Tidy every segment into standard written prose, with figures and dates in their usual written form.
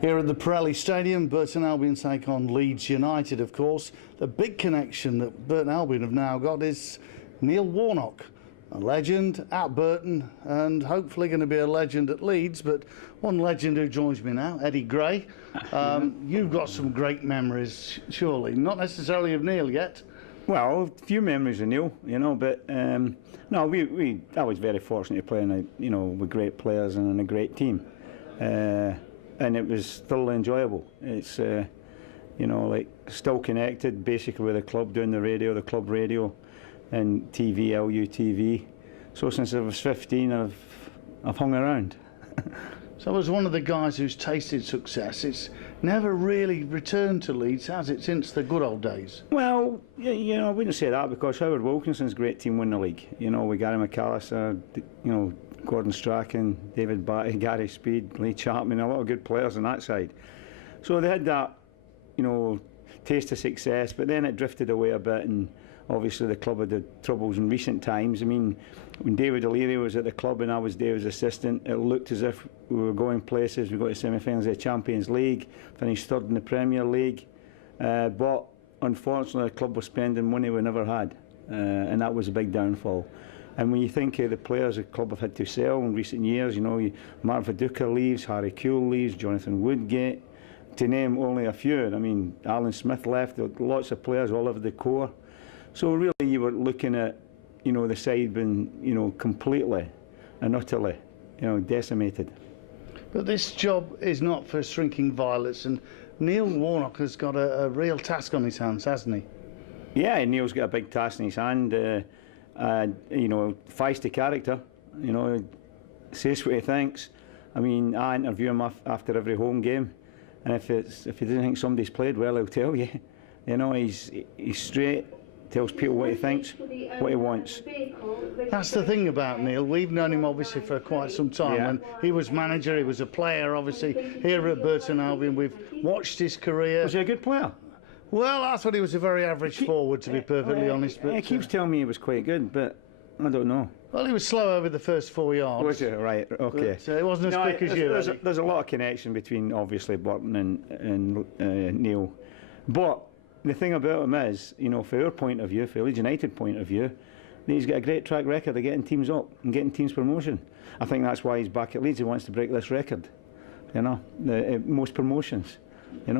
Here at the Pirelli Stadium, Burton Albion take on Leeds United, of course. The big connection that Burton Albion have now got is Neil Warnock, a legend at Burton and hopefully going to be a legend at Leeds. But one legend who joins me now, Eddie Gray. You've got some great memories, surely. Not necessarily of Neil yet. Well, a few memories of Neil, but no, I was very fortunate to play in with great players and in a great team. And it was thoroughly enjoyable. It's, like still connected basically with the club, doing the club radio and TV, LUTV. So since I was 15, I've hung around. So as one of the guys who's tasted success, it's never really returned to Leeds, has it, since the good old days? Well, I wouldn't say that, because Howard Wilkinson's great team won the league. With Gary McAllister, Gordon Strachan, David Batty, Gary Speed, Lee Chapman, a lot of good players on that side. So they had that, taste of success, but then it drifted away a bit, and obviously the club had had troubles in recent times. I mean, when David O'Leary was at the club and I was David's assistant, it looked as if we were going places. We got to semi-finals of the Champions League, finished third in the Premier League, but unfortunately the club was spending money we never had, and that was a big downfall. And when you think of the players the club have had to sell in recent years, Mark Viduka leaves, Harry Kuehl leaves, Jonathan Woodgate, to name only a few. I mean, Alan Smith left, lots of players all over the core. So really you were looking at, the side being, completely and utterly, decimated. But this job is not for shrinking violets, and Neil Warnock has got a real task on his hands, hasn't he? Yeah, Neil's got a big task in his hand. Feisty character, says what he thinks. I mean, I interview him after every home game, and if he doesn't think somebody's played well, he'll tell you. He's straight, tells people what he thinks, what he wants. That's the thing about Neil. We've known him obviously for quite some time, yeah. And he was manager, he was a player obviously here at Burton Albion. We've watched his career. Was he a good player? Well, I thought he was a very average forward, to be perfectly honest. But he keeps telling me he was quite good, but I don't know. Well, he was slow over the first 4 yards. Was it? Right, okay. But, it wasn't as quick as you. There's a lot of connection between, obviously, Burton and Neil. But the thing about him is, for our point of view, for Leeds United point of view, he's got a great track record of getting teams up and getting teams promotion. I think that's why he's back at Leeds. He wants to break this record, the most promotions,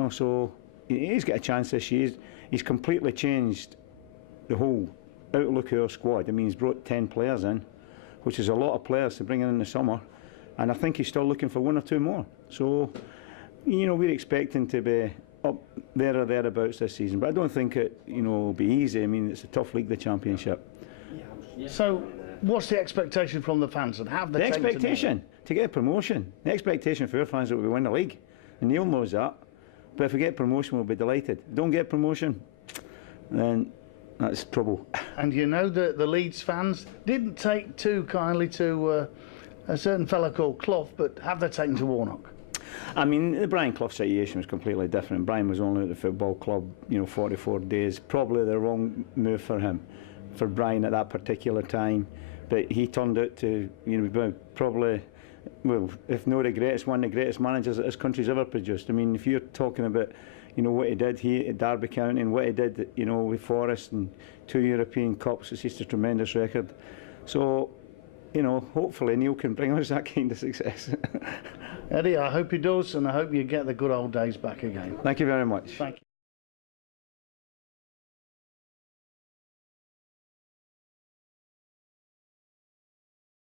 so he's got a chance this year. He's completely changed the whole outlook of our squad. I mean, he's brought 10 players in, which is a lot of players to bring in the summer, and I think he's still looking for one or two more. So, we're expecting to be up there or thereabouts this season, but I don't think it, will be easy. I mean, it's a tough league, the Championship. So, what's the expectation from the fans, and have the expectation to get a promotion? The expectation for our fans is that we win the league, and Neil knows that. But if we get promotion, we'll be delighted. Don't get promotion, then that's trouble. And the Leeds fans didn't take too kindly to a certain fellow called Clough, but have they taken to Warnock? I mean, the Brian Clough situation was completely different. Brian was only at the football club, 44 days. Probably the wrong move for him, for Brian at that particular time. But he turned out to, probably, well, if no regrets, one of the greatest managers that this country's ever produced. I mean, if you're talking about, what he did here at Derby County and what he did, with Forest and 2 European Cups, it's just a tremendous record. So, hopefully Neil can bring us that kind of success. Eddie, I hope he does, and I hope you get the good old days back again. Thank you very much. Thank you.